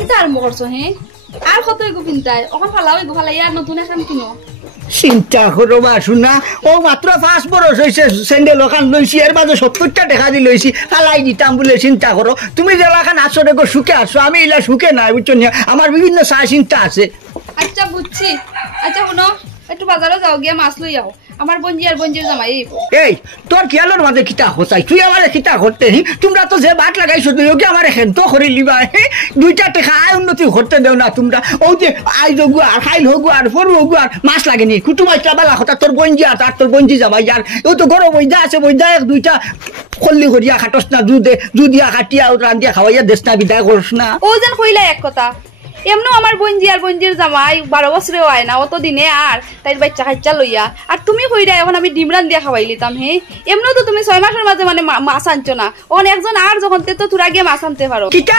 কিতা আরম্ভ করছো হে আর কত এগো পিনতাই ওখান ফালাও এগো ফালাই আর নতুন এখন কিনো চিন্তা করো বা শুনা ও মাত্র 5 বছর হয়েছে স্যান্ডেল ওখান লইছি এর মাঝে 70টা টাকা দিয়ে লইছি ফালাই দিতাম বলে চিন্তা করো তুমি যেলাখান আসো দেখো সুখে আসো আমি এলা সুখে নাই বুঝছো না আমার বিভিন্ন চিন্তা আছে আচ্ছা বুঝছি আচ্ছা শুনো একটু বাজারে যাও গিয়া মাছ লই আও আমার বঞ্জি আর বঞ্জির জামাই এই তোর খেয়ালের মাঝে কিতা হতাই তুই আমার কিতা করতে তোমরা তো যে বাট লাগাইছো তুই ওকে আমার হেন্ত করে লিবা 2টা টাকা আয় উন্নতি করতে দেও না তোমরা ও যে আই যোগু আর খাইল হোগু আর ফরু হোগু আর মাছ লাগেনি কুটুমাই চাবালা হতা তোর বঞ্জি আর তোর বঞ্জি যাবাই আর ও তো গরম বইজা আছে বইজা 2টা খল্লি করিয়া খাটস না দুধিয়া কাটিয়া রান্দিয়া খাওয়াইয়া দেশ না বিদায় করস না ও যেন কইলা এক কথা এমনও আমার বঞ্জি আর বঞ্জির জামাই 12 বছরেও আয় না অত দিনে আর তাইর বাচ্চা খাইচা লইয়া আর তুমি কইরা এখন আমি ডিমরান দিয়া খাওয়াই লিতাম হে এমনও তো তুমি 6 মাসের মাঝে মানে মাছ আনছো না ওখানে একজন আর যখন তো তোরা গিয়ে মাছ আনতে পারো কিতা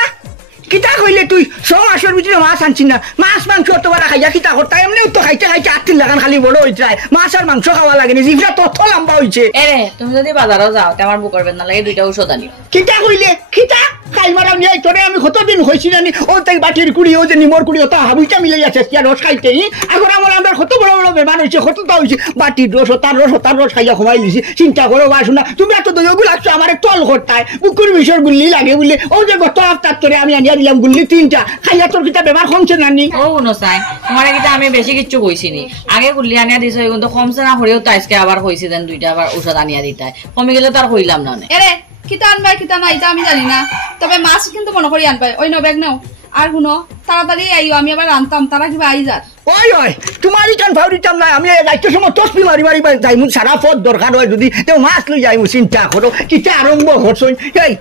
কিতা কইলে তুই 6 মাসের ভিতরে মাছ আনছি না মাছ মাংস তো বড় খাইয়া কিতা করতা এমনিও তো খাইতে খাইতে 8 লাগান খালি বড় হই যায় মাছ আর মাংস খাওয়া লাগেনি জিভটা তত লম্বা হইছে এরে তুমি যদি বাজারে যাও তে আমার বুক করবে না লাগে 2টা ঔষধ আনি কিতা কইলে কিতা খাই মারা নিয়ে তোরে আমি কতদিন হইছি জানি ও তাই বাটির কুড়ি ও যে নিমর কুড়ি ওটা হাবুইটা মিলে যাচ্ছে কি রস খাইতে এখন আমরা কত বড় বড় বেমান হইছে কতটা হইছে বাটির রস তার রস খাইয়া ঘুমাই দিছি চিন্তা করো বাসুনা তুমি এত দইগুলো লাগছো আমার তল করতায় বুকুর বিষয় গুল্লি লাগে বলে ও যে গত হপ্তাহ তোরে আমি আনিয়া দিলাম গুল্লি 3টা খাইয়া তোর কিতা বেমার কমছে নানি ও উনো চাই তোমার কিতা আমি বেশি কিছু কইছিনি আগে গুল্লি আনিয়া দিছো কিন্তু কমছে না হরেও তো আজকে আবার কইছি দেন 2টা আবার ঔষধ আনিয়া দিতাই কমে গেলে তো আর কইলাম না এরে কিতা আনবাই কিতা না এটা আমি জানি না তবে মাছ কিন্তু মনে করি আনবাই ওই নো ব্যাগ নাও আর শুনো তাড়াতাড়ি আইও আমি আবার আনতাম তারা কিবা আই যার ওই ওই তোমারই কান ফাউরিতাম না আমি যাইতে সময় তসবি মারি মারি যাই মুখ সারা পথ দরকার হয় যদি তেও মাছ লই যাই চিন্তা করো কিতা আরম্ভ করছই এই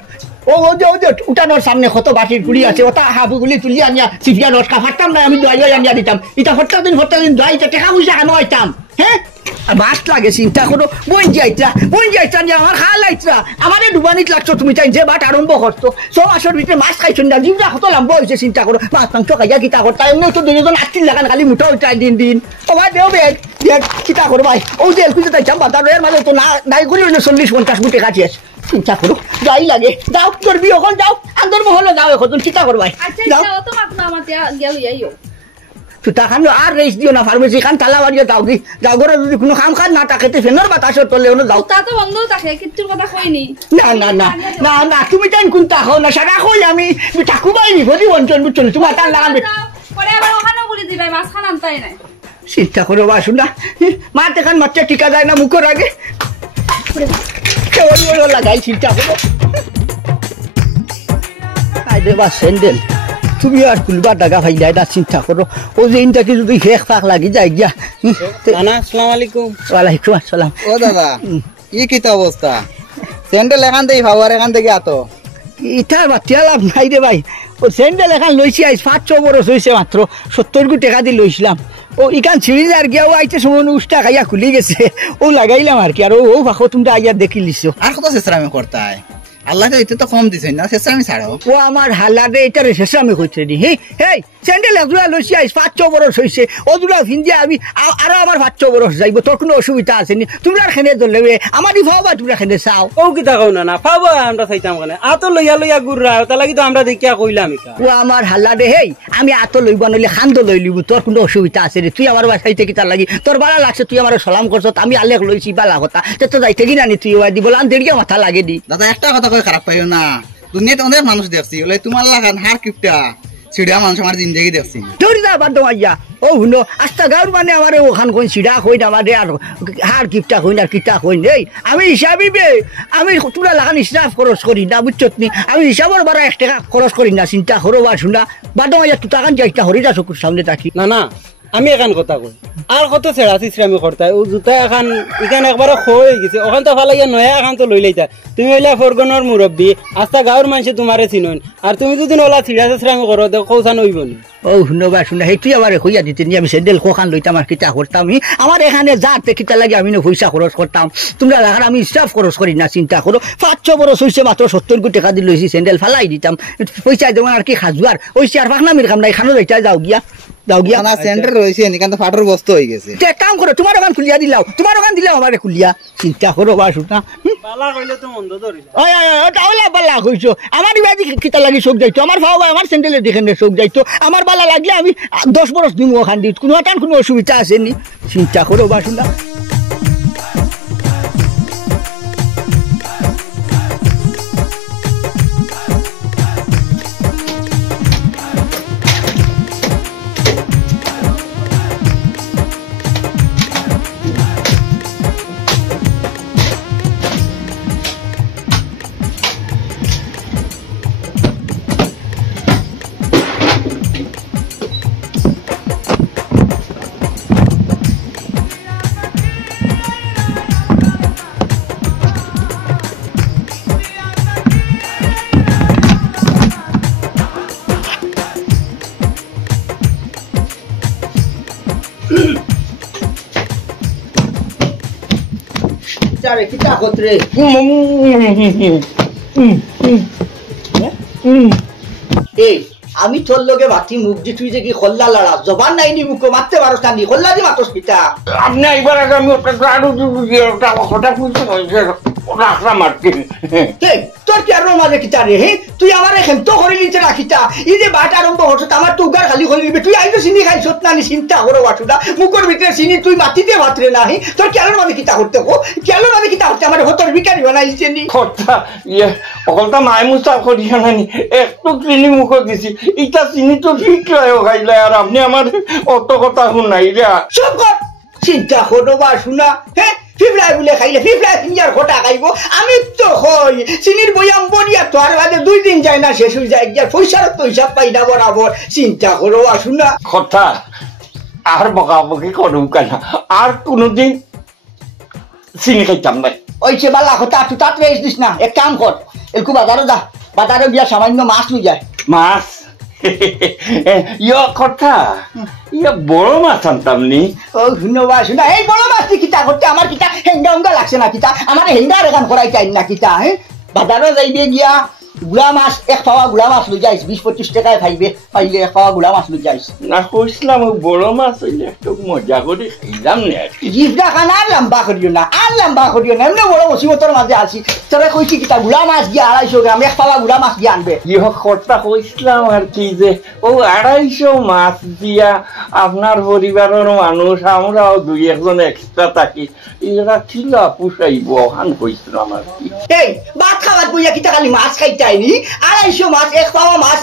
ও যে উঠানোর সামনে কত বাটির কুড়ি আছে ওটা হাবুগুলি তুলি আনিয়া সিফিয়া রস খাফারতাম না আমি দোয়াই আনিয়া দিতাম এটা হঠাৎ দিন দোয়াইতে টাকা পয়সা কেন হইতাম হ্যাঁ মাছ লাগে চিন্তা করো বঞ্জি আইতা নিয়ে আমার খা লাইতরা আমারে ডুবানিত লাগছো তুমি তাই যে বাট আরম্ভ করছো 6 মাসের ভিতরে মাছ খাইছো না জিভটা কত লম্বা হয়েছে চিন্তা করো মাছ মাংস খাইয়া কিতা করতা এমনি তো 2 লাগান খালি মুঠা হইতা দিন ও ভাই দেও বেগ কিতা করো ভাই ও যে এলকুতে তাই চাম বাতার এর মাঝে তো না নাই করি 40-50 গুটি কাটিয়েছ চিন্তা করো যাই লাগে যাও তোর বিয়ে হল যাও আন্দর মহলে যাও এখন চিন্তা করো ভাই আচ্ছা তো মাত্র আমার গেল যাইও তো তখন আর রেস্ট দিও না ফার্মেসি খান তালা বাড়িয়ে যাও কি যাও ঘরে যদি কোনো কাম খান না থাকে ফেনের বাতাসের তলে যাও তা তো বন্ধ থাকে কিচ্ছুর কথা কইনি না না না না না তুমি তাই কোনটা খাও না সারা কই আমি ঠাকু বাইনি গদি বঞ্চন বুঝছো তোমার তার লাগাবে পরে আবার ওখানে বলে দিবে মাছ খান আনতাই নাই চিন্তা করো বাসু না মা দেখান মাত্রা টিকা যায় না মুখের আগে লাগাই চিন্তা করো বা স্যান্ডেল তুমি আর খুলবা টাকা ভাই যায় না চিন্তা করো ও যে ইনটাকে যদি শেষ ফাঁক লাগি যায় গিয়া আসসালামু আলাইকুম ওয়ালাইকুম আসসালাম ও দাদা ই কি তো অবস্থা স্যান্ডেল এখান থেকে ভাবার এখান থেকে আতো ইটার বাচ্চা লাভ নাই রে ভাই ও স্যান্ডেল এখান লইছি আজ 5-6 বছর হয়েছে মাত্র 70 কোটি টাকা দিয়ে লইছিলাম ও ইখান ছিঁড়ি আর গিয়া ও আইতে সময় উষ্টা খাইয়া খুলি গেছে ও লাগাইলাম আর কি আর ও ভাখো তোমরা আইয়া দেখি লিছো আর কত চেষ্টামি করতাই আল্লাহ তো তো কম দিছেন না চেষ্টামি ছাড়াও ও আমার হালারে এটারে চেষ্টামি করছে নি হেই স্যান্ডেল একজোড়া লইছি আজ 5-6 বছর হয়েছে ও দুটা ভিন্দিয়া আমি আরো আমার 5-6 বছর যাইব তোর কোনো অসুবিধা আছে নি তোমরা খেনে ধরলে আমারই ভাবা তোমরা খেনে চাও ও কিতা কও না পাবো আমরা চাইতাম কেন আত লইয়া গুড়া তা লাগি তো আমরা দেখিয়া কইলাম ও আমার হালারে হেই আমি আত লইব নইলে খান্দ লই লিব তোর কোনো অসুবিধা আছে রে তুই আমার বাসাইতে কি তার লাগি তোর বালা লাগছে তুই আমার সালাম করছ আমি আলেখ লইছি বালা কথা তো যাইতে কি নানি তুই ওই দিব লান দেড়িয়া মাথা লাগে দি দাদা একটা কথা কই খারাপ পাইও না দুনিয়াতে অনেক মানুষ দেখছি ওলাই তোমার লাগান হার কিপটা সিড়া মানুষ আমার জিন্দগি দেখছি ধরি যা বাদ মাইয়া ও হুনো আস্তা গাঁর মানে আমার ওখান কোন সিডা কই না আমাদের আর হার কিপটা কই না কিটা কই নেই আমি হিসাবই বে আমি তোমরা লাগান হিসাব খরচ করি না বুঝছত নি আমি হিসাবের বারা 1 টাকা খরচ করি না চিন্তা করো বা শুনা বাদ মাইয়া তুই টাকান যাইতা হরিদা চকুর সামনে থাকি না আমি এখান কথা কই আর কত ছেড়া চিশ্রামি করতাই ও জুতা এখান এখানে একবার হয়ে গেছে ওখান তো ফালাইয়া নয়া এখান তো লই লাইতা তুমি হইলা ফরগনের মুরব্বী আস্তা গাঁর মানুষে তোমারে চিনন আর তুমি যদি ওলা ছিড়া চিশ্রামি করো তো কৌসান হইব নি ও শুনবা শুনা সেইটোই আমার কইয়া দিতেন আমি স্যান্ডেল কোখান লইতাম আর কিতা করতাম আমার এখানে যাতে কিতা লাগে আমি পয়সা খরচ করতাম তোমরা লাগান আমি হিসাব খরচ করি না চিন্তা করো 5-6 বছর হয়েছে মাত্র 70 কোটি টাকা দিয়ে লইছি স্যান্ডেল ফালাই দিতাম পয়সা দেওয়ান আর কি খাজুয়ার ওই আর ফাঁকনামির কাম নাই খানো যাইতা যাও গিয়া যাও গিয়া না সেন্টার রয়েছে এখান তো ফাটর বস্ত হয়ে গেছে তে এক কাম করো তোমার ওখান খুলিয়া দিলাও তোমার ওখান দিলাও আমারে খুলিয়া চিন্তা করো বা শুনা পালা কইলে তো মন্দ ধরিলা ওই ওই ওটা ওলা বালা কইছো আমার বাদি কিতা লাগি শোক যাইতো আমার ভাও ভাই আমার স্যান্ডেলে দেখেন শোক যাইতো আমার বালা লাগলে আমি 10 বরস দিমু ওখান দিত কোনো টান কোনো অসুবিধা আছে নি চিন্তা করো বা শুনা চারে কিতা কতরে এই আমি তোর লগে বাতি মুখ দি তুই যে কি খল্লা লড়া জবান নাই নি মুখ মারতে পারো কানি খল্লা দি মাতস পিতা আপনি একবার আগে আমি ওটা আরো ওটা কথা বুঝতে পারছি রাখলা মারছি এই তোর কি আর মাঝে কিতা রে হে তুই আমার এখন তো করি নিতে রাখিতা এই যে বাট আরম্ভ হচ্ছে আমার তো উগার খালি করি নিবে তুই আইতো চিনি খাইছত না নি চিন্তা করো বাটুদা মুখের ভিতরে চিনি তুই মাটিতে ভাতরে না হে তোর কি আর মাঝে কিতা করতে কো কেন মাঝে কিতা করতে আমার হতর বিকারি বানাইছে নি কথা ইয়ে অকলটা মাই মুস্তা করিয়া নানি একটু চিনি মুখ দিছি ইটা চিনি তো ঠিক খাইলে আর আপনি আমার অত কথা শুনাই রে চুপ কর চিন্তা করো বা শুনা হ্যাঁ ফিফলাই বলে খাইলে ফিফলাই ফিঙ্গার খোটা খাইব আমি তো হই চিনির বইয়াম বড়িয়া তো আর বাদে 2 দিন যায় না শেষ হয়ে যায় গিয়া পয়সার তো হিসাব পাই না বরাবর চিন্তা করো বা শুনা কথা আর বকাবকি করুম কেন আর কোনোদিন চিনি খাইতাম নাই ওইছে বালা কথা তুই তাতে দিস না এক কাম কর এরকম বাজারে যা বাজারে গিয়া সামান্য মাছ লই যায় মাছ ইয় কথা ইয়ে বড় মাছ আনতাম নি ও ধন্যবাদ শুনা এই বড় মাছ কিতা করতে আমার কিতা হেঙ্গা হেঙ্গা লাগছে না কিতা আমার হেঙ্গা রেখান করাই চাই না কিতা হ্যাঁ বাজারে যাইবে গিয়া গুড়া মাছ এক পাওয়া গুড়া মাছ লই যাইস 20-25 টাকায় খাইবে পাইলে এক পাওয়া গুড়া মাছ লই যাইস না কইছিলাম বড় মাছ হইলে একটু মজা করে খাইলাম না জিভটা খান আর লম্বা করিও না এমনি বড় মুসিবতর মাঝে আছি তোরা কইছি কিতা গুড়া মাছ গিয়া 250 গ্রাম এক পাওয়া গুড়া মাছ গিয়া আনবে ইহ কথা কইছিলাম আর কি যে ও 250 মাছ দিয়া আপনার পরিবারের মানুষ আমরাও 2-1 এক্সট্রা থাকি এরা খিলা পুষাইব হান কইছিলাম আর কি এই ভাত খাওয়ার বইয়া কিতা খালি মাছ খাইতাইনি 250 মাছ এক পাওয়া মাছ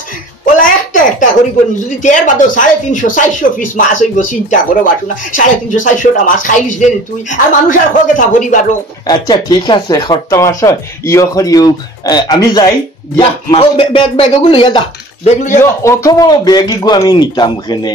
ওলা একটা করিব যদি তের বাদ 350-400 পিস মাছ হইব চিন্তা করো বাটু না 350-400টা মাছ খাইলিস রে তুই আর মানুষ আর খোকে থা পরিবার আচ্ছা ঠিক আছে খরটা মাছ ইয় করিও আমি যাই বেগগুলো লইয়া যা বেগগুলো অত বড় বেগিগু আমি নিতাম এখানে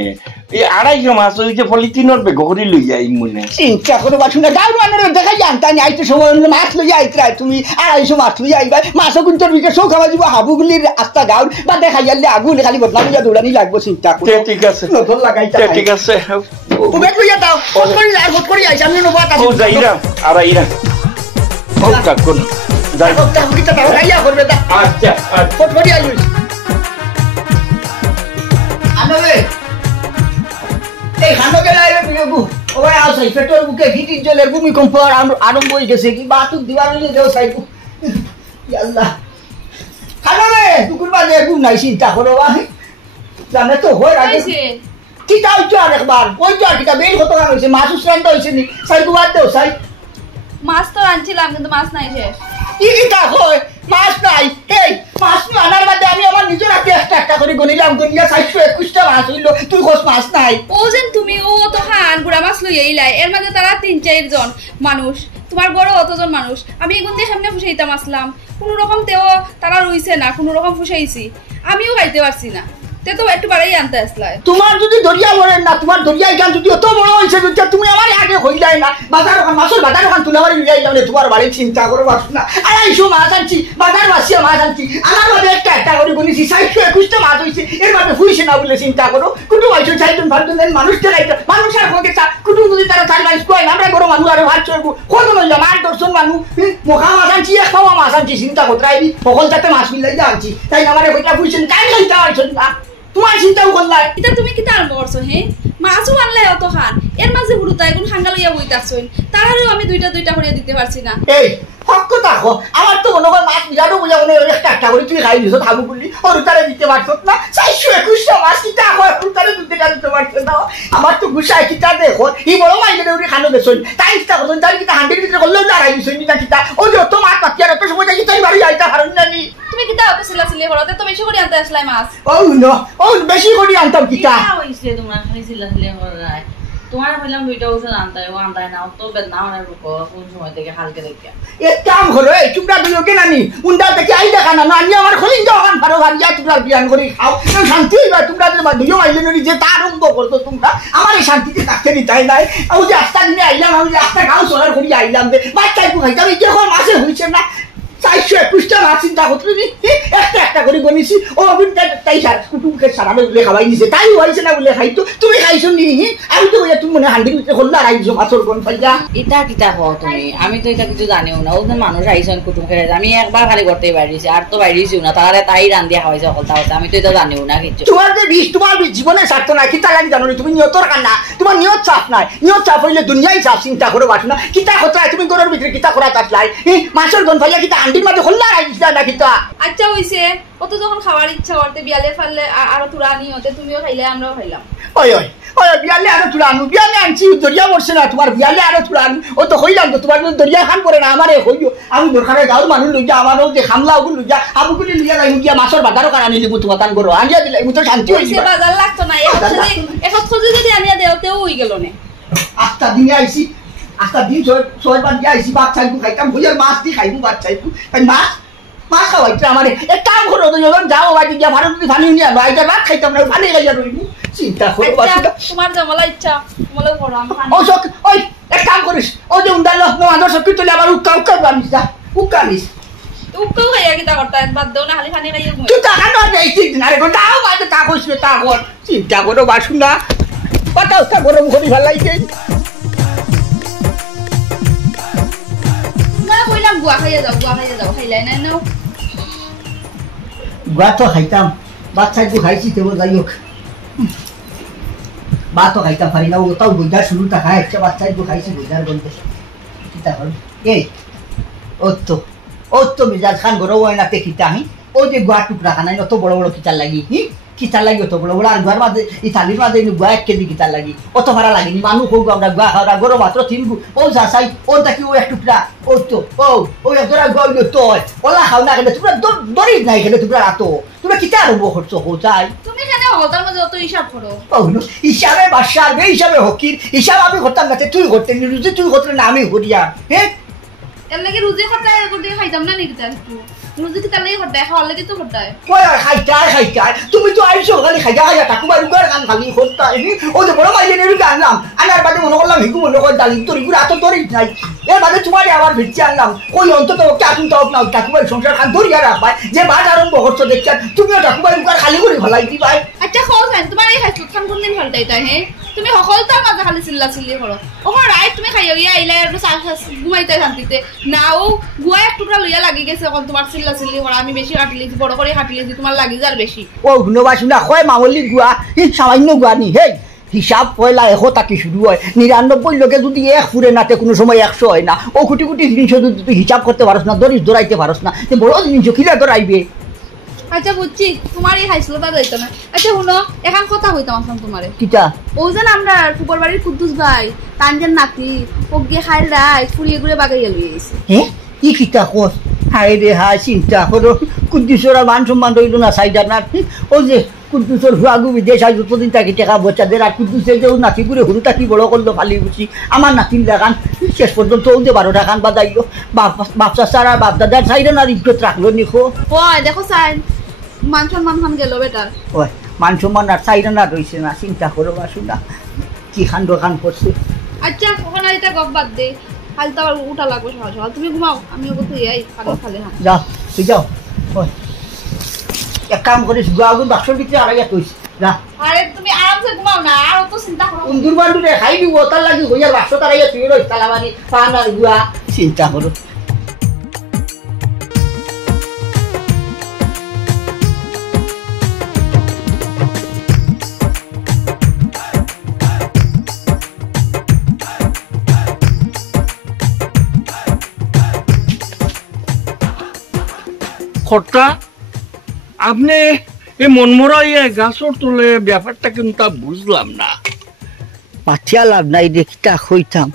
এই 250 মাছ ওই যে পলিথিনের বেগ করে লই যাই মনে চিন্তা করো বাটু না গাঁর মানুষ দেখা জানতানি আইতো সময় মাছ লইয়া আইতরা তুমি 250 মাছ লইয়া আইবা মাছও কিন্তু বিকে সৌ খাওয়া দিব হাবুগুলির আস্তা গাঁর বা দেখা যাইলে আগুলে খালি বদনাম লইয়া দৌড়ানি লাগবো চিন্তা করো ঠিক আছে নতুন লাগাইতা ঠিক আছে ও বেগ লইয়া দাও ফট করে আইছ আমি নবাত ও যাইরা আর আইরা ও কাকুন যাই কথা কিতা দাও গাইয়া করবে দা আচ্ছা ফট করে আইছ আনবে এই খানো গেলাই রে বিগু ও ভাই আও সাই পেট্রোল বুকে হিট জ্বলে ভূমিকম্প আরম্ভ হয়ে গেছে কি বাতুক দিবার হইলে দেও সাইকু আল্লাহ খানো রে দুকুর বাজে ঘুম নাই চিন্তা করো ভাই জানে তো হয় আগে কিতা হইছো আরেকবার ওই তো আর কিতা বেল কত গান হইছে মাছ উসরান তো হইছে নি সাইকু বাদ দেও সাই মাছ তো আনছিলাম কিন্তু মাছ নাই শেষ কি কিতা হয় মাছ নাই এই মাছ না আনার বাদে আমি আমার নিজের হাতে একটা করে গনিলাম গনিয়া 421টা মাছ হইলো তুই কস মাছ নাই ও যেন তুমি ও তো খান গুড়া মাছ লই আইলাই এর মাঝে তারা 3-4 জন মানুষ তোমার বড় অতজন মানুষ আমি এগুন দিয়ে সামনে ফুসাইতাম আসলাম কোনো রকম তেও তারা রইছে না কোনো রকম ফুসাইছি আমিও খাইতে পারছি না তে তো একটু বাড়াই আনতে আসলাই তোমার যদি দরিয়া মরেন না তোমার দরিয়া গান যদি অত বড় হইছে যদি তুমি আমার আগে হইলাই না বাজার ওখান মাছের বাজার ওখান তুলে আমার মিলাই যাবে তোমার বাড়ি চিন্তা করো বাস না 250 মাছ আনছি বাজার বাসিয়া মাছ আনছি আমার বাদে একটা করে বলেছি 421টা মাছ হইছে এর বাদে ফুইছে না বলে চিন্তা করো কুটু হইছে 4 জন মানুষ চালাইতো মানুষ আর কোকে কুটু যদি তারা 4 মাস কই আমরা বড় মানুষ আর ভাত চড়বো কত নইলা মাছ দর্শন মানুষ মোখা মাছ আনছি এক পাওয়া মাছ আনছি চিন্তা করতে আইবি সকল যাতে মাছ মিলাই যা আনছি তাই আমারে কইটা ফুইছেন কাই লাইতা হইছে না তোমার চিন্তাও করলাই এটা তুমি কিতা আরম্ভ করছো হে মাছও আনলাই অত খান এর মাঝে হুড়ুতা এখন খাঙ্গা লইয়া বইতাছইন তাহারেও আমি দুইটা দুইটা করে দিতে পারছি না এই হক দেখো আমার তো মনে হয় মাছ বিরাটও বোঝা মনে একটা একটা করে তুই খাই দিছ থাকু বললি হরুতারে দিতে পারছো না 421টা মাছ কিতা হয় হরুতারে দুটা দিতে পারছো না আমার তো গুছাই কিতা দেখো এই বড় মাইলে উনি খানো দেছই তাই কিতা করছেন তাই কিতা হান্ডের ভিতরে করলেও দাঁড়াই দিছই না কিতা ও যে তো মাছ পাতি আর এত সময় যাই তাই বাড়ি আইতা পারুন না নি তুমি কিতা অত সিলাসিলি করতে তো বেশি করে আনতে আসলাই মাছ ও নো ও বেশি করে আনতাম কিতা হইছে তোমরা খাইছিল আসলে হরাই তোমার বললাম দুইটা ওষুধ আনতাই না তো বেদনা হওয়ার কোন সময় থেকে হালকে দেখে এক কাম করো এই টুকরা দিও কেন আনি উন্ডা থেকে আই দেখা না আনি আমার খলিং দোকান ভালো ভারিয়া টুকরা বিয়ান করে খাও শান্তি হইবা টুকরা দিলে দুইও আইলে ননি যে তার আরম্ভ করতো তোমরা আমার এই শান্তিতে থাকতে দিতাই নাই ও যে আস্তা দিনে আইলাম আমি যে আস্তা গাও সরার করি আইলাম দে বাচ্চা একটু খাইতাম এই যে মাসে হইছে না 421টা মাছ চিন্তা করতে একটা একটা করে গনিছি ও তাই কুটুমকে সারা বলে খাওয়াই দিছে তাই হয়েছে না বলে খাইতো তুমি খাইছো নি আমি তো তুমি মনে হান্ডি হল্লা আর আইছো মাছের গন ফাইয়া এটা কিতা হও তুমি আমি তো এটা কিছু জানিও না ওদের মানুষ আইসন কুটুম খেয়ে আমি একবার খালি করতে বাইরেছি আর তো বাইরেছিও না তারা তাই রান্ধিয়া খাওয়াইছে সকলটা হচ্ছে আমি তো এটা জানিও না কিছু তোমার যে বিষ তোমার জীবনে স্বার্থ নাই কিতা লাগি জানো তুমি নিয়তর কান্না তোমার নিয়ত চাপ নাই নিয়ত চাপ হইলে দুনিয়ায় চাপ চিন্তা করে বাসো না কিতা কথা তুমি ঘরের ভিতরে কিতা করা চাপলাই মাছের গন ফাইয়া কিতা হান্ডির মাঝে হল্লা আর আইছো না কিতা আচ্ছা হইছে অত যখন খাওয়ার ইচ্ছা করতে বিয়ালে ফাললে আরো তুরা নি হতে তুমিও খাইলে আমরাও খাইলাম ওই ওই ওই বিয়ালে আরো তুলা আনু বিয়ালে আনছি দরিয়া পড়ছে না তোমার বিয়ালে আরো তুলা আনু ও তো হইলাম তো তোমার দরিয়া খান করে না আমারে হইও আমি দরকারে গাঁর মানুষ লইয়া আমারও যে খামলা ওগুলো লইয়া আবুগুলি লইয়া যাই গিয়া মাছের বাজারও কারণ আনিলি তোমার কান করো আনিয়া দিলে তো শান্তি হইছে বাজার লাগতো না এখন খোঁজে যদি আনিয়া দেওতেও হই গেল না আস্তা দিনে আইছি আস্তা দিন ছয় বার দিয়ে আইছি বাচ্চা একটু খাইতাম হইয়ার মাছ দিয়ে খাইবো বাচ্চা একটু মাছ মাছ খাওয়াইছে আমার এক কাম করো তো যখন যাও বাড়ি গিয়া ভালো যদি পানি নিয়ে আনো আইটা রাত খাইতাম না পানি খাইয়া রইবো চিন্তা করো তোমার জমলা ইচ্ছা তোমালেও করো ও সক ওই এক কাম করিস ও যে উন্ডাল আমাদের সব তুলে আবার উক্কা উক্কা বানিস যা উক্কা নিস উক্কাও খাইয়া কিতা করতা বাদ দেও না খালি পানি খাইয়া তুই টাকা নয় দেখিস না রে তাও বাদে তা কইস তা কর চিন্তা করো বাসু না কথা উত্তা গরম করি ভাল লাগছে কইলাম গুয়া খাইয়া যাও খাইলাই না নাও গুয়া তো খাইতাম বাচ্চা একটু খাইছি তেমন যাই হোক বা তো খাইতাম পারি না ও তাও বইদার শুরুটা খায় একটা বাচ্চা একটু খাইছি বইদার বলতে কিতা হল এই ও তো মিজাজ খান গরো হয় না তে কিতা হি ও যে গুয়া টুকরা খানাই অত বড় বড় কিতার লাগি কিতার লাগি অত বড় বড় আর গুয়ার মাঝে এই থালির মাঝে গুয়া 1 কেজি কিতার লাগি অত ভাড়া লাগেনি মানুষ হোক আমরা গুয়া খাওয়া গরো মাত্র 3 ও যাচাই ও দেখি ও এক টুকরা ও একজোড়া গুয়া তো ওলা খাও না কেন তোমরা দরিদ নাই কেন তোমরা রাতো তোমরা কিতা আরম্ভ করছো হো যাই তুমি কেন হতার মধ্যে অত হিসাব করো হিসাবে বাসার বে হিসাবে হকির হিসাব আমি করতাম না তুই করতে রুজি তুই করতে না আমি করিয়া হ্যাঁ এর লাগি রুজি খরচায় করতে খাইতাম না নাকি তার একটু রুজি কি তার লাগি খরচায় খাওয়ার লাগি তো খরচায় কই খাইতাই তুমি তো আইছো খালি খাইয়া টাকুবা রুগার গান খালি খরচায় ও যে বড় মাইলে নেরু আনলাম আনার বাদে মনে করলাম হিকু মনে কর ডালি তোর ইগুলো এত দরিদ নাই এর বাদে তোমারই আবার ভিড়ছে আনলাম কই অন্তত ওকে আসুন তো না টাকুবার সংসার খান ধরিয়া রাখবাই যে বাদ আরম্ভ করছো দেখছেন তুমিও টাকুবা রুগার খালি করে ভালাই দিবাই আচ্ছা খাও খান তোমার এই খাইছো খান কোন দিন ভালটাই তাই হে তুমি সকলটার মাঝে খালি চিল্লি করো ওখানে রাইট তুমি খাইয়া গিয়া আইলে একটু ঘুমাইতে শান্তিতে নাও গুয়া এক টুকরা লইয়া লাগি গেছে এখন তোমার চিল্লি করা আমি বেশি কাটি লিছি বড় করে কাটি লিছি তোমার লাগি যার বেশি ও শুনবাসু না কয় মামলি গুয়া সামান্য গুয়া নি হেই হিসাব পয়লা 100 টাকা শুরু হয় 99 লোকে যদি 1 ফুরে নাতে কোনো সময় 100 হয় না ও কোটি কোটি জিনিস যদি তুই হিসাব করতে পারস না দৌড়াইতে পারস না বড় জিনিস কিরা দৌড়াইবে আচ্ছা বুঝছি তোমার এই হাইসলতা যাইতো না আচ্ছা শুনো এখন কথা হইতাম আসলাম তোমারে কিটা ও যেন আমরা ফুপর বাড়ির কুদ্দুস ভাই তানজেন নাতি ও গিয়ে খাই রাই ফুরিয়ে ঘুরে বাগাইয়া লইয়া গেছে হ্যাঁ কি কিটা কস হাই রে হাই চিন্তা করো কুদ্দুসরা মান সম্মান রইল না সাইডার না ও যে কুদ্দুসর হুয়াগু বিদেশ আজ যতদিন তাকে টাকা বচ্চাদের আর কুদ্দুসের যে নাতি ঘুরে হুরুটা কি বড় করলো ফালি বুঝি আমার নাতির লাগান শেষ পর্যন্ত ও যে 12টা খান বাজাইলো বাপ চাচার আর বাপ দাদার সাইডে না ইজ্জত রাখলো নিখো ওই দেখো সাইন মান সম্মান খান গেল বেটার ওই মান সম্মান আর সাইডে না রইছে না চিন্তা করো বাসু না কি খান দোকান করছে আচ্ছা ওখানে এটা গপ বাদ দে কাল তো আবার উঠা লাগবে সকাল সকাল তুমি ঘুমাও আমি ওকে তুই আই খালে হ্যাঁ যাও তুই যাও ওই এক কাম করিস গুয়াগুন বাক্সর ভিতরে আড়াইয়া কইস যা আরে তুমি আরামসে ঘুমাও না আর তো চিন্তা করো উন্দুর বান্ডুরে খাই দিব তার লাগি হইয়ার বাক্স তারাইয়া তুই রইস তালাবানি পান আর গুয়া চিন্তা করো কর্তা আপনি এই মনমরা ইয়ে গাছর তুলে ব্যাপারটা কিন্তু বুঝলাম না। পাঠিয়া লাভ নাই দেখিতা হইতাম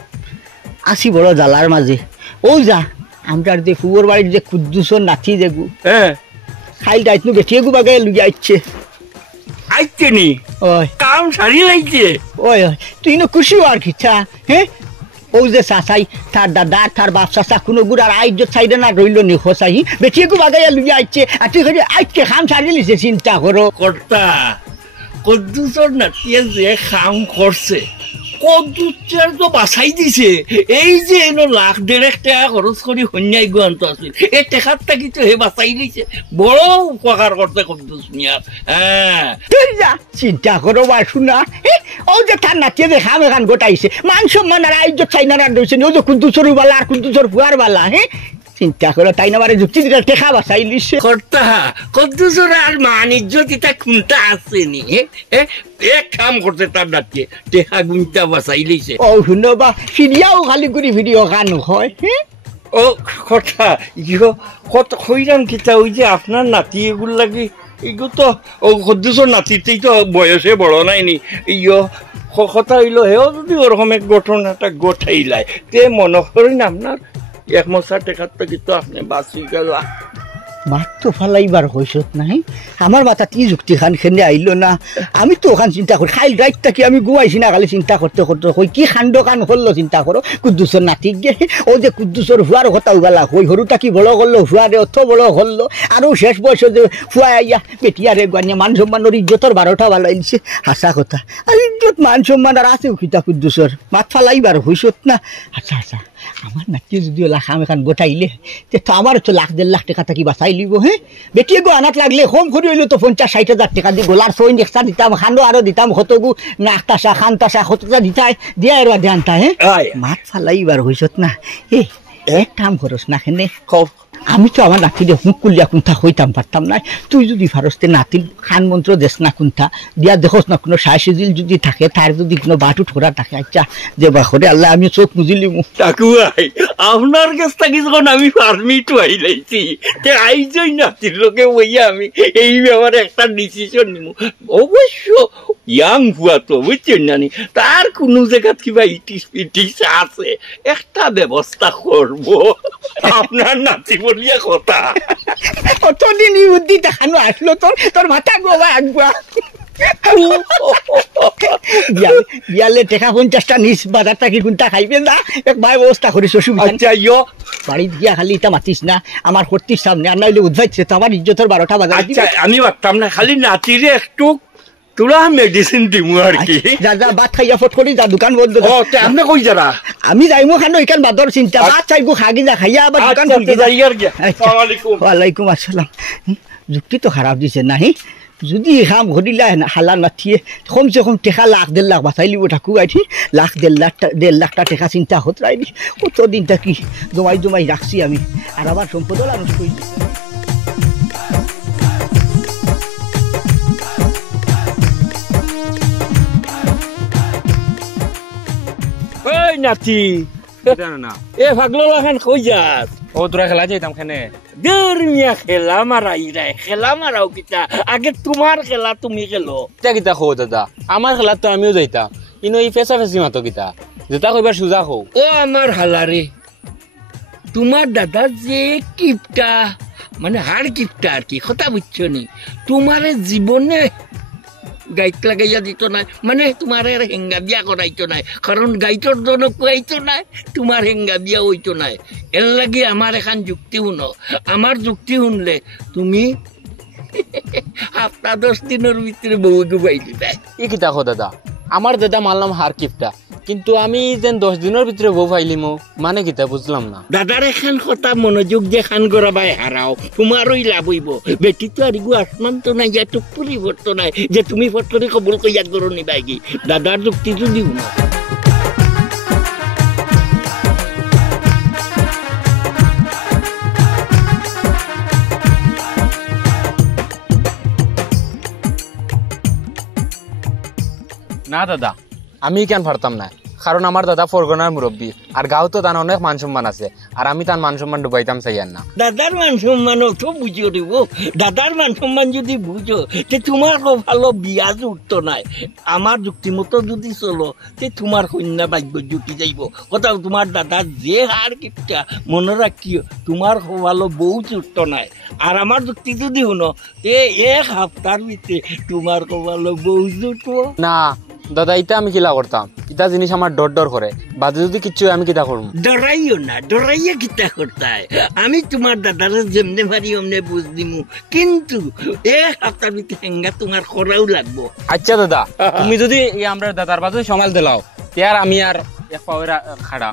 আসি বড় জ্বালার মাঝে। ও যা আমরার যে ফুবর বাড়ির যে কুদ্দুসর নাতি যেগু হ্যাঁ খাইল দায়িত্ব বেটিয়ে গু বাগায় লুইয়া আইছে। আইছে নি ওই কাম সারি লাইছে। ওই ওই তুই না খুশি আর কিছা হ্যাঁ। ও যে চাচাই তার দাদা তার বাপ চাচা কোনো গুড়ার আইজ সাইডে না রইল নি খসাই বেটিয়ে গু বাগাইয়া লুইয়া আইছে। আর তুই আইছে খাম সারি লিছে চিন্তা করো। কর্তা কদ্দুসর নাতিয়ে যে কাম করছে কদ্দুসের তো বাছাই দিছে। এই যে এনো লাখ দেড়েক টাকা খরচ করি সন্ন্যাই গুয়ান্ত আছে এই টেকার টাকি তো হে বাছাই দিছে। বড় উপকার করতে কদ্দুস মিয়ার। হ্যাঁ তুই যা চিন্তা করো বা শুনা ও যে তার নাতিয়ে যে খাম এখান গোটাইছে মান সম্মান আর আইজ চাই না রয়েছে ও যে কুদ্দুসর বালা আর কুদ্দুসর ফুয়ার বালা। হ্যাঁ চিন্তা করো তাই না বারে যুক্তি দিটা টেকা বাছাই লিছে। কর্তা কদ্দুসর আর মান ইজ্জত ইটা খুনটা আসেনি। এক কাম করতে তার নাতিয়ে টেকা গুনটা বাছাই লিছে। ও শুনো বা ফিরিয়াও খালি করে ভিডিও গান হয়। ও কথা ইয়ো কত কইরাম কিতা ওই যে আপনার নাতি এগুলো লাগি এগুলো তো ও কদ্দুসর নাতিতেই তো বয়সে বড় নাইনি। ইয়ো কথা হইল হেও যদি ওরকম এক ঘটনাটা গোঠাইলাই তে মনে করেন আপনার এক মশা টেকার তো কিন্তু আপনি বাঁচি গেলা। মার তো ফালাইবার হইসত নাই আমার মাথা কি যুক্তি খান খেনে আইলো না। আমি তো ওখান চিন্তা করি খাইল রাইটটা কি আমি গুয়াইছি না খালি চিন্তা করতে করতে কই কি খান্ড কান করলো চিন্তা করো কুদ্দুসর নাতি গে ও যে কুদ্দুসর হুয়ার কথা উবালা কই হরুটা কি বড় করলো হুয়ারে অত বড় করলো আরো শেষ বয়সে যে ফুয়া আইয়া পেটিয়ারে গানিয়া মান সম্মানের ইজ্জতর 12টা ভালো আইছে হাসা কথা। আর ইজ্জত মান সম্মান আর আছে কিতা কুদ্দুসর মাত ফালাইবার হইসত না। আচ্ছা আচ্ছা আমার নাতি যদি লাখাম এখান গোটাইলে তো আমার তো লাখ 1.5 লাখ টাকা থাকি বাঁচাই লিব। হ্যাঁ বেটিয়ে গো আনাত লাগলে হোম করি হইলো তো 50-60 হাজার টাকা দি গোলার সইন এক্সট্রা দিতাম খানো আরো দিতাম হতগু নাকতাসা খানতাসা হতটা দিতাই দিয়া এর বাদে আনতা। হ্যাঁ মাত ফালাইবার হইসত না এই এক কাম করস না খেনে আমি তো আমার নাতিরে হুঁক কুলিয়া কুন্থা হইতাম পারতাম না। তুই যদি ফারস্তে নাতির খান মন্ত্র দেশ না কুন্থা দিয়া দেখোস না কোনো সাহসিজিল যদি থাকে তার যদি কোনো বাটু ঠোরা থাকে আচ্ছা যে বাহরে আল্লাহ আমি চোখ মুজিলি কাকুয়াই আপনার কাছ থেকে যখন আমি পারমিট আইলাইছি তে আইজই নাতির লোকে বইয়া আমি এই ব্যাপারে একটা ডিসিশন নিব। অবশ্য ইয়াং হুয়া তো বুঝছেন জানি তার কোনো জায়গা কিবা ইটিস পিটিস আছে একটা ব্যবস্থা করব। আপনার নাতি বলিয়া কথা অতদিন বুদ্ধি দেখানো আসলো তোর তোর মাথা গোবা আগুয়া বিয়ালে টেকা 50টা নিস বাজারটা কি কোনটা খাইবে না এক ভাই ব্যবস্থা করিস অসুবিধা। আচ্ছা ইয়ো বাড়ি গিয়া খালি এটা মাতিস না আমার কর্তির সামনে আর নাইলে উদ্ভাইছে তো আমার ইজ্জতের 12টা বাজার। আচ্ছা আমি পারতাম না খালি নাতিরে একটু তোরা মেডিসিন দিমু আর কি। যা যা ভাত খাইয়া ফট করি যা দোকান বন্ধ। আপনি কই যারা আমি যাইমু খানো এখান বাদর চিন্তা ভাত চাইবো খাগি যা খাইয়া আবার দোকান খুলতে যাই আর কি। ওয়ালাইকুম আসসালাম। যুক্তি তো খারাপ দিছে না যদি খাম ঘটিলা হালা নাথিয়ে কমসে কম টেকা 1.5 লাখ বাঁচাই লিব ঠাকু আইঠি 1.5 লাখটা টেকা চিন্তা হত রাইনি কত দিনটা কি জমাই জমাই রাখছি আমি আর আবার সম্পদ লালন কইছি। ওই নাতি এ পাগলা লাখান কই যাস? ও তোরা খেলা যাইতাম খানে দের মিয়া খেলা মারাই রে খেলা মারাও কিতা আগে তোমার খেলা তুমি খেলো। কিতা কিতা খো দাদা আমার খেলা তো আমিও যাইতাম কিন্তু এই ফেসা ফেসি মাতো কিতা যেটা কইবার সুজা খো। ও আমার হালারে তোমার দাদা যে কিপটা মানে হার কিপটা আর কি কথা বুঝছো নি তোমারে জীবনে গাইত লাগাইয়া দিত নাই মানে তোমার হেঙ্গা বিয়া করাইতো নাই কারণ গাইতর জন্য কুয়াইতো নাই তোমার হেঙ্গা বিয়া হইতো নাই। এর লাগে আমার এখন যুক্তি শুনো আমার যুক্তি শুনলে তুমি 7-10 দিনের ভিতরে বউ পাইলি তাই। ই কিতা খো দাদা আমার দাদা মানলাম হার কিপটা কিন্তু আমি যেন 10 দিনের ভিতরে বউ পাইলিমো মানে কিতা বুঝলাম না। দাদার এখন কথা মনোযোগ যে খান করা বাই হারাও তোমারই লাভ হইব। বেটি তো আর আসমান তো নাই এত পরিবর্তন নাই যে তুমি ফটরে কবুল কইয়া করো নিবাই কি দাদার যুক্তি তো দিও না। না দাদা আমি কেন পারতাম না কারণ আমার দাদা ফরগনার মুরব্বী আর গাঁও তো তার অনেক মান সম্মান আছে আর আমি তার মান সম্মান ডুবাইতাম চাইয়ার না। দাদার মান সম্মান তো বুঝিয়ে দিব, দাদার মান সম্মান যদি বুঝো তে তোমার ভালো বিয়া উঠতো নাই। আমার যুক্তি মতো যদি চলো তে তোমার কন্যা ভাগ্য জুটি যাইব। কোথাও তোমার দাদা যে হার কিপটা মনে রাখিও তোমার ভালো বউ জুটতো নাই। আর আমার যুক্তি যদি শুনো তে এক সপ্তাহের ভিতরে তোমার ভালো বউ জুটবো না দাদা, ইটা আমি কিলা করতাম, ইটা জিনিস আমার ডর ডর করে, বাদে যদি কিচ্ছু আমি কিতা করবো। ডরাইও না, ডরাইয়া কিতা করতায়। আমি তোমার দাদারে যেমনে পারি অমনে বুঝ দিমু, কিন্তু এক সপ্তাহ ভিতরে হেঙ্গা তোমার করাও লাগবো। আচ্ছা দাদা, তুমি যদি আমরা দাদার বাদে সমাল দিলাও আর আমি আর এক পাওয়ের খাড়া।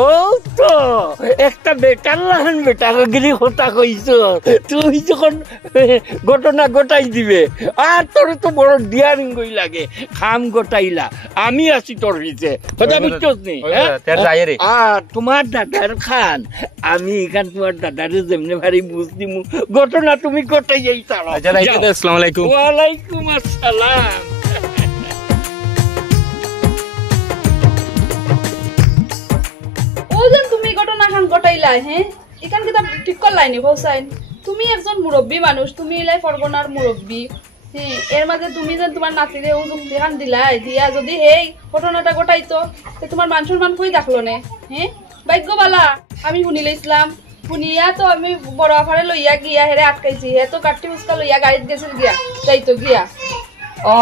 ও তো একটা বেটার লাগান বেটাকে গিরি হতা কইছ, তুই যখন ঘটনা গোটাই দিবে আর তোর তো বড় ডিয়ারিং গই লাগে, খাম গোটাইলা আমি আছি তোর নিচে, কথা বুঝছস নি? আর তোমার দাদার খান আমি এখান তোমার দাদারে যেমনে ভারি বুঝ দিমু, ঘটনা তুমি গোটাই যাই। আসসালামু আলাইকুম। ওয়ালাইকুম আসসালাম। তুমি ঘটনা খান ঘটাইলাই, হ্যাঁ এখান কি ঠিক করলাইনি বলছাইন? তুমি একজন মুরব্বী মানুষ, তুমি এলাই ফরগনার মুরব্বী, হ্যাঁ এর মাঝে তুমি যেন তোমার নাতিরে ও যুক্তি খান দিলাই, দিয়া যদি এই ঘটনাটা ঘটাইতো তোমার মান সম্মান কই থাকলো নে? হ্যাঁ ভাগ্যবালা আমি শুনি লইছিলাম, শুনিয়া তো আমি বড় আফারে লইয়া গিয়া হেরে আটকাইছি, হে তো কাটি উস্কা লইয়া গাড়িত গেছিল গিয়া যাইতো গিয়া। ও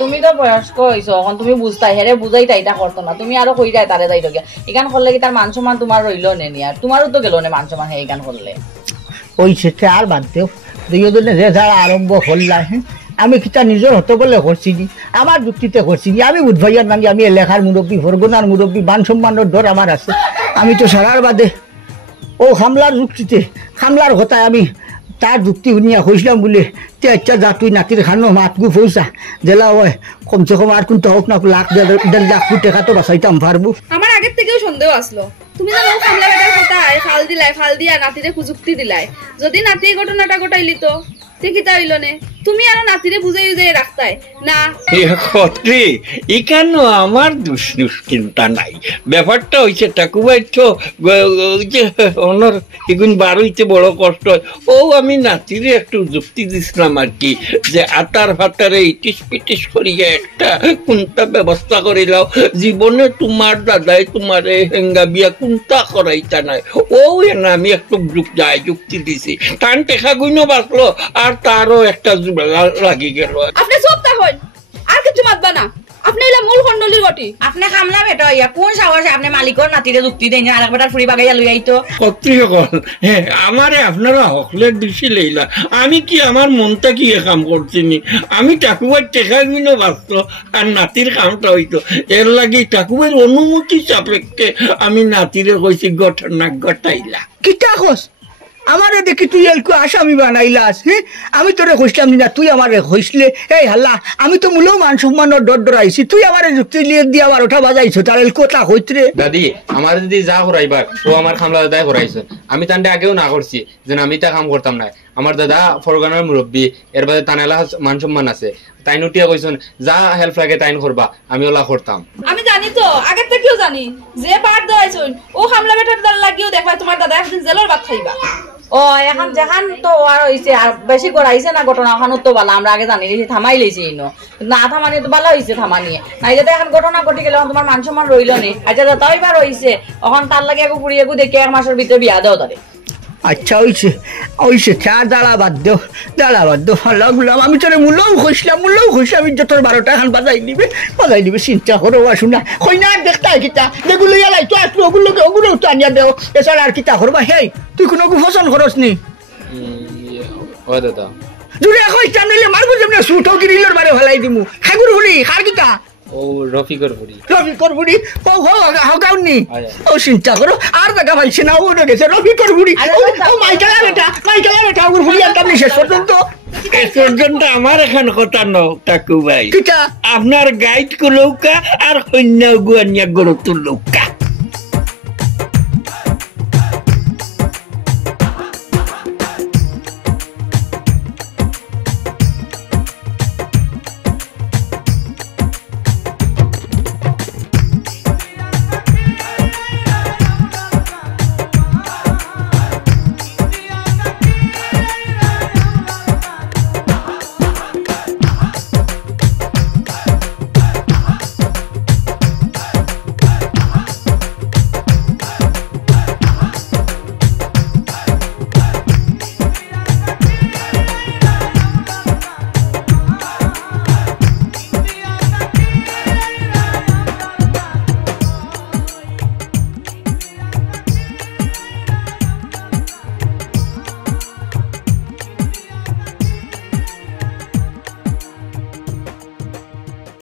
তুমি তো বয়স্ক হইছো, এখন তুমি বুঝতাই, হেরে বুঝাই তাইটা করতো না, তুমি আরো কইরাই তারে যাইতো গিয়া। এখান করলে কি তার মান সম্মান তোমার রইলো নে নি? আর তোমারও তো গেল নে মান সম্মান হে এখান করলে? ওই সেটা আর বাদ দেও, দুইজনে যে যারা আরম্ভ করলাই, আমি কিতা নিজের হতে বলে করছি নি, আমার যুক্তিতে করছি নি। আমি উদ্ভাইয়ার নামি, আমি এলাকার মুরব্বী, ফরগনার মুরব্বী, মান সম্মানের ডর আমার আছে। আমি তো সারার বাদে ও হামলার যুক্তিতে, হামলার হতায় আমি তার যুক্তি শুনিয়া হয়েছিলাম বলে তে আচ্ছা যা তুই নাতির খানো মাতগু পয়সা জেলা হয় কমসে কম আর কিন্তু হোক না লাখ 1.5 লাখ টাকা তো বাঁচাইতাম পারবো। আমার আগের থেকেও সন্দেহ আসলো, তুমি জানো সামলা বেটার কথা ফাল দিলাই, ফাল দিয়া নাতিরে কুযুক্তি দিলাই। যদি নাতি ঘটনাটা ঘটাইলি তো কিতা হইল নে? তুমি আর নাতিরে বুঝাই বুঝাই রাখতাই না? খত্রি এখানে আমার দুশ্চিন্তা নাই, ব্যাপারটা হয়েছে টাকুবাই তো যে অনর এগুন বার হইতে বড় কষ্ট হয়। ও আমি নাতিরে একটু যুক্তি দিছিলাম আর কি, যে আতার ফাতারে ইটিস পিটিস করিয়া একটা কোনটা ব্যবস্থা করিলাও, জীবনে তোমার দাদাই তোমার হেঙ্গা বিয়া কোনটা করাইতা নাই। ও না আমি একটু যুক্তি দিছি, টান টেকা গুইনো বাঁচলো আর তারও একটা লাগি গেল। আপনি চুপ থাকুন, আর কিছু মাতবা না, আপনি এলা মূল খন্ডলির গটি। আপনি খামলা বেটা ইয়া কোন সাহসে আপনি মালিকর নাতিরে যুক্তি দেন আর একবার ফুরি বাগাইয়া লই আইতো? কত্রি সকল হ্যাঁ আমারে আপনারা হকলের দিছি লইলা, আমি কি আমার মনটা কি কাম করছি নি? আমি টাকুবার টেকা গুলো বাঁচতো আর নাতির কামটা হইতো, এর লাগে টাকুবার অনুমতি সাপেক্ষে আমি নাতিরে কইছি ঘটনা ঘটাইলা। কিতা কস? আমারে দেখি তুই এলকু আসামি বানাইলাস, হ্যাঁ আমি তোরে কইছিলাম না, তুই আমারে কইসলে এই হাল্লা আমি তো মূলেও মান সম্মানের ডর ডরাইছি, তুই আমারে যুক্তি দিয়ে আবার ওঠা বাজাইছো, তার এলকু তা হইতরে। দাদি আমার যদি যা করাইবার ও আমার খামলা দাদাই করাইছে, আমি তান্ডে আগেও না করছি যে আমি তা কাম করতাম না। আমার দাদা ফরগানার মুরব্বী, এর বাদে তানেলা মান সম্মান আছে, তাই নটিয়া কইছেন যা হেল্প লাগে তাইন করবা, আমি ওলা করতাম। আমি জানি তো, আগের থেকেও জানি যে পার দেওয়াইছুন ও হামলা বেটার দাল লাগিও দেখবা তোমার দাদা একদিন জেলের ভাত খাইবা। ও এখন যেখান তো আর হইছে আর বেশি করাইছে না ঘটনা, এখন তো বালা আমরা আগে জানি লিছি থামাই লইছি ইনো, না থামানি তো ভালো হইছে থামানিয়ে, নাইলে তো এখন ঘটনা ঘটি গেলে তোমার মান সম্মান রইল নি। আচ্ছা তাই বার হইছে, এখন তার লাগে একু ফুড়ি একু দেখে 1 মাসের ভিতরে বিয়া দাও তারে। আচ্ছা ওইছে চার দাঁড়া বাদ দেও ভালো গুলাম, আমি তোরে মূলেও খুঁজলাম আমি যত 12টা এখন বাজাই দিবে চিন্তা করো শুনা কই না দেখতা কিতা যেগুলো এলাই তো আসলো ওগুলো তো আনিয়া দেও, এছাড়া আর কিতা করবা? হেই তুই কোনো পছন্দ করস নি? ও দাদা জুড়ে এখন নিলে মারবো যেমন সুটো গিরিলের বারে ফেলাই দিমু, খাগুর হুনি খার কিতা ও রফিকর বুড়ি হগাউনি ও চিন্তা করো আর দেখা পাইছে না, ও গেছে রফিকর বুড়ি, ও মাইকেলা বেটা ওর বুড়ি আর আপনি শেষ পর্যন্ত আমার এখন কথা ন টাকু ভাই, আপনার গাইড গুলোকা আর কন্যা গুয়ানিয়া গরু তুলৌকা।